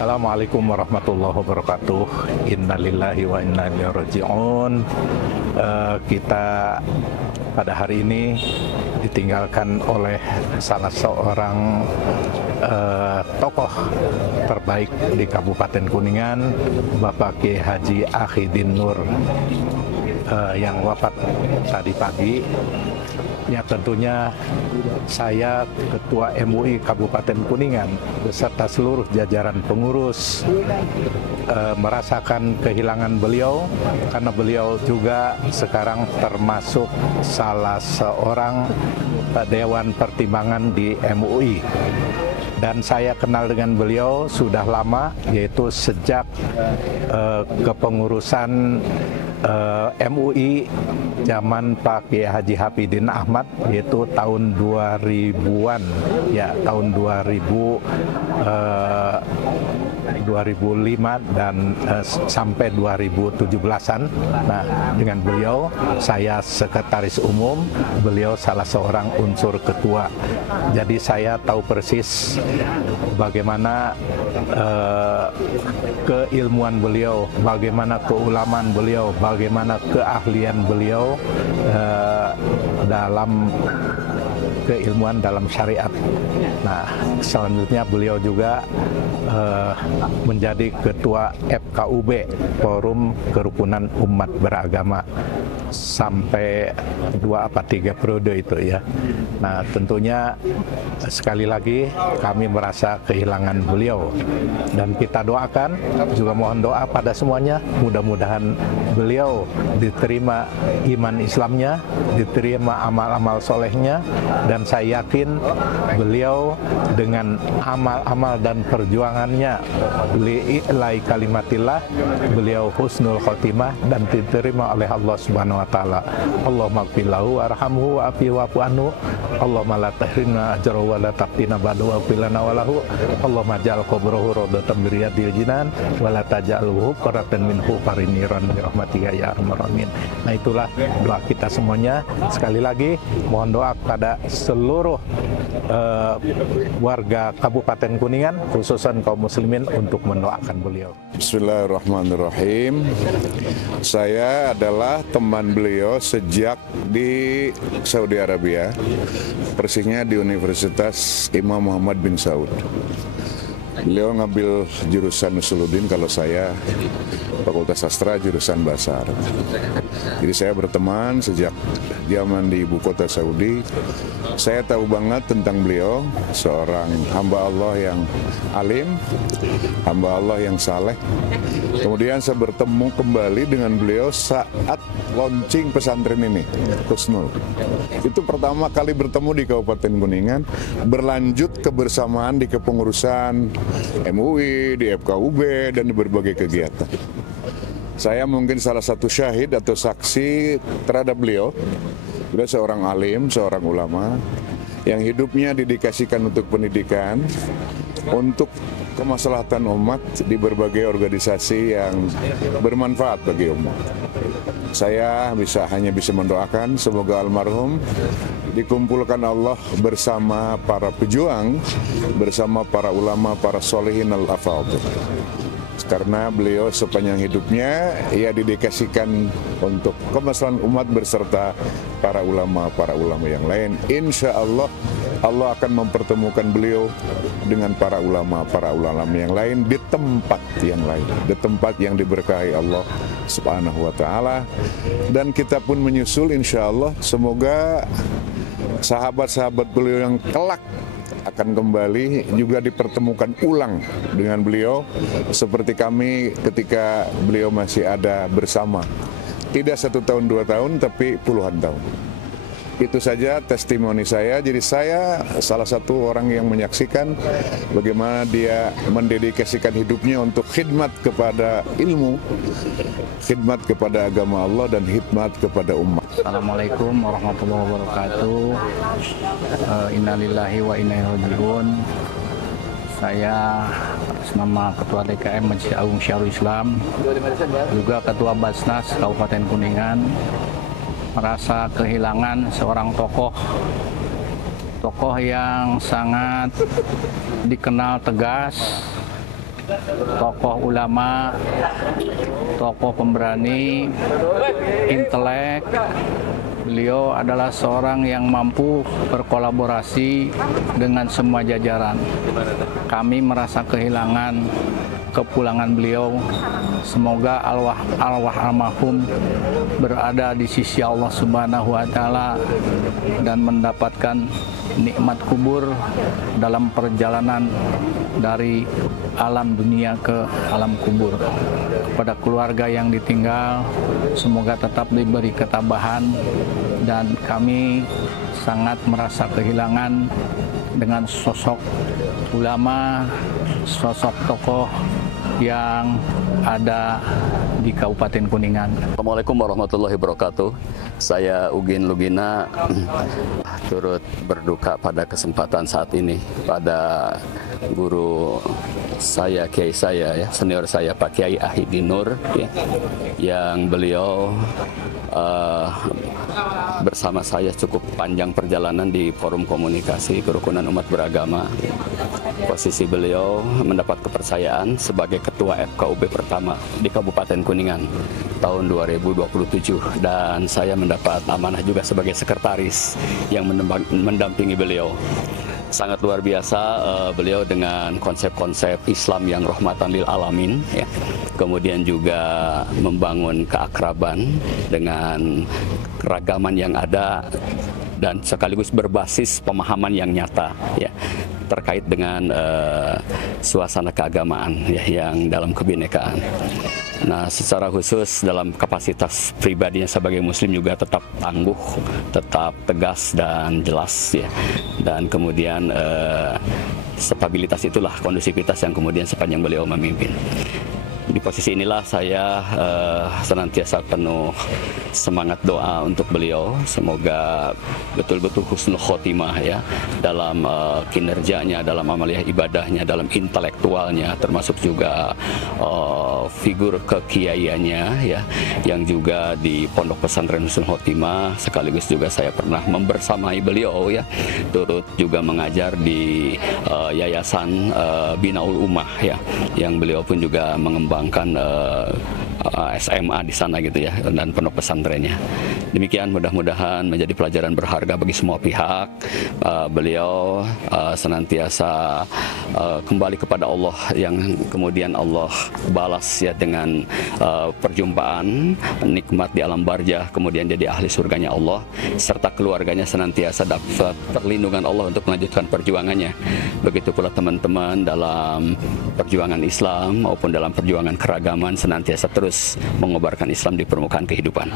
Assalamualaikum warahmatullahi wabarakatuh. Innalillahi wa inna ilaihi raji'un. Kita pada hari ini ditinggalkan oleh salah seorang tokoh terbaik di Kabupaten Kuningan, Bapak Kiai Haji Akhidin Nur, yang wafat tadi pagi. Ya, tentunya saya Ketua MUI Kabupaten Kuningan beserta seluruh jajaran pengurus merasakan kehilangan beliau, karena beliau juga sekarang termasuk salah seorang Dewan Pertimbangan di MUI. Dan saya kenal dengan beliau sudah lama, yaitu sejak kepengurusan MUI zaman Pak Kiai Haji Hafidin Ahmad, yaitu tahun 2000-an, ya tahun 2005 dan sampai 2017-an. Nah, dengan beliau saya sekretaris umum, beliau salah seorang unsur ketua. Jadi saya tahu persis bagaimana keilmuan beliau, bagaimana keulamaan beliau, bagaimana keahlian beliau dalam keilmuan dalam syariat. Nah, selanjutnya beliau juga menjadi ketua FKUB, Forum Kerukunan Umat Beragama, sampai 2-3 periode itu ya. Nah, tentunya sekali lagi kami merasa kehilangan beliau, dan kita doakan, juga mohon doa pada semuanya, mudah-mudahan beliau diterima iman Islamnya, diterima amal-amal solehnya, dan saya yakin beliau dengan amal-amal dan perjuangannya li'ilai kalimatillah, beliau husnul khotimah dan diterima oleh Allah Subhanahu wa taala. Allahumma ighfir lahu warhamhu wa'afihi wa'fu anhu. Allahumma la tahrimna ajrahu wa la taqtina ba'dahu wa'fu lana wa lahu. Allahumma ja'al qabrahu rawdatan min riyadil jinan wa la taj'alhu qaratan minhu fariniran bi rahmatika ya arhamar rahimin. Nah, itulah doa kita semuanya. Sekali lagi mohon doa kepada seluruh warga Kabupaten Kuningan, khususnya kaum muslimin, untuk mendoakan beliau. Bismillahirrahmanirrahim. Saya adalah teman beliau sejak di Saudi Arabia, persisnya di Universitas Imam Muhammad bin Saud. Beliau ngambil jurusan Usuluddin, kalau saya Fakultas Sastra jurusan Bahasa Arab. Jadi saya berteman sejak zaman di ibu kota Saudi. Saya tahu banget tentang beliau, seorang hamba Allah yang alim, hamba Allah yang saleh. Kemudian saya bertemu kembali dengan beliau saat launching pesantren ini, Husnul. Itu pertama kali bertemu di Kabupaten Kuningan, berlanjut kebersamaan di kepengurusan MUI, di FKUB, dan di berbagai kegiatan. Saya mungkin salah satu syahid atau saksi terhadap beliau. Beliau seorang alim, seorang ulama yang hidupnya didedikasikan untuk pendidikan, untuk kemaslahatan umat di berbagai organisasi yang bermanfaat bagi umat. Saya hanya bisa mendoakan semoga almarhum dikumpulkan Allah bersama para pejuang, bersama para ulama, para solehin al-afadhil. Karena beliau sepanjang hidupnya ia didedikasikan untuk kemaslahatan umat beserta para ulama yang lain. Insya Allah, Allah akan mempertemukan beliau dengan para ulama yang lain di tempat yang lain, di tempat yang diberkahi Allah Subhanahu wa taala. Dan kita pun menyusul insya Allah, semoga sahabat-sahabat beliau yang kelak akan kembali juga dipertemukan ulang dengan beliau seperti kami ketika beliau masih ada bersama. Tidak 1 tahun 2 tahun, tapi puluhan tahun. Itu saja testimoni saya. Jadi saya salah satu orang yang menyaksikan bagaimana dia mendedikasikan hidupnya untuk khidmat kepada ilmu, khidmat kepada agama Allah, dan khidmat kepada umat. Assalamualaikum warahmatullahi wabarakatuh. Innalillahi wa inna ilaihi raji'un. Saya atas nama Ketua DKM Majelis Agung Syiarul Islam, juga Ketua Basnas Kabupaten Kuningan, merasa kehilangan seorang tokoh yang sangat dikenal tegas, tokoh ulama, tokoh pemberani, intelek. Beliau adalah seorang yang mampu berkolaborasi dengan semua jajaran. Kami merasa kehilangan kepulangan beliau. Semoga arwah almarhum berada di sisi Allah Subhanahu wa Ta'ala dan mendapatkan nikmat kubur dalam perjalanan dari alam dunia ke alam kubur. Kepada keluarga yang ditinggal, semoga tetap diberi ketabahan, dan kami sangat merasa kehilangan dengan sosok ulama, sosok tokoh yang ada di Kabupaten Kuningan. Assalamualaikum warahmatullahi wabarakatuh. Saya Ugin Lugina turut berduka pada kesempatan saat ini pada guru saya, kiai saya, ya, senior saya Pak Kiai Ahidi Nur, ya, yang beliau bersama saya cukup panjang perjalanan di forum komunikasi kerukunan umat beragama. Posisi beliau mendapat kepercayaan sebagai ketua FKUB pertama di Kabupaten Kuningan tahun 2027, dan saya mendapat amanah juga sebagai sekretaris yang mendampingi beliau. Sangat luar biasa beliau dengan konsep-konsep Islam yang rahmatan lil alamin, ya. Kemudian juga membangun keakraban dengan keragaman yang ada dan sekaligus berbasis pemahaman yang nyata, ya, terkait dengan suasana keagamaan, ya, yang dalam kebinekaan. Nah, secara khusus dalam kapasitas pribadinya sebagai muslim juga tetap tangguh, tetap tegas dan jelas, ya. Dan kemudian stabilitas itulah, kondusivitas yang kemudian sepanjang beliau memimpin. Di posisi inilah saya senantiasa penuh semangat doa untuk beliau. Semoga betul-betul husnul khotimah, ya, dalam kinerjanya, dalam amaliyah ibadahnya, dalam intelektualnya, termasuk juga figur kekiaiannya, ya, yang juga di Pondok Pesantren Husnul Khotimah. Sekaligus juga saya pernah membersamai beliau, ya, turut juga mengajar di Yayasan Binaul Ummah, ya, yang beliau pun juga mengembangkan SMA di sana, gitu, ya, dan pondok pesantrennya. Demikian, mudah-mudahan menjadi pelajaran berharga bagi semua pihak. Beliau senantiasa kembali kepada Allah, yang kemudian Allah balas, ya, dengan perjumpaan nikmat di alam barzah, kemudian jadi ahli surganya Allah, serta keluarganya senantiasa dapat perlindungan Allah untuk melanjutkan perjuangannya. Begitu pula teman-teman dalam perjuangan Islam maupun dalam perjuangan keragaman senantiasa terus mengobarkan Islam di permukaan kehidupan.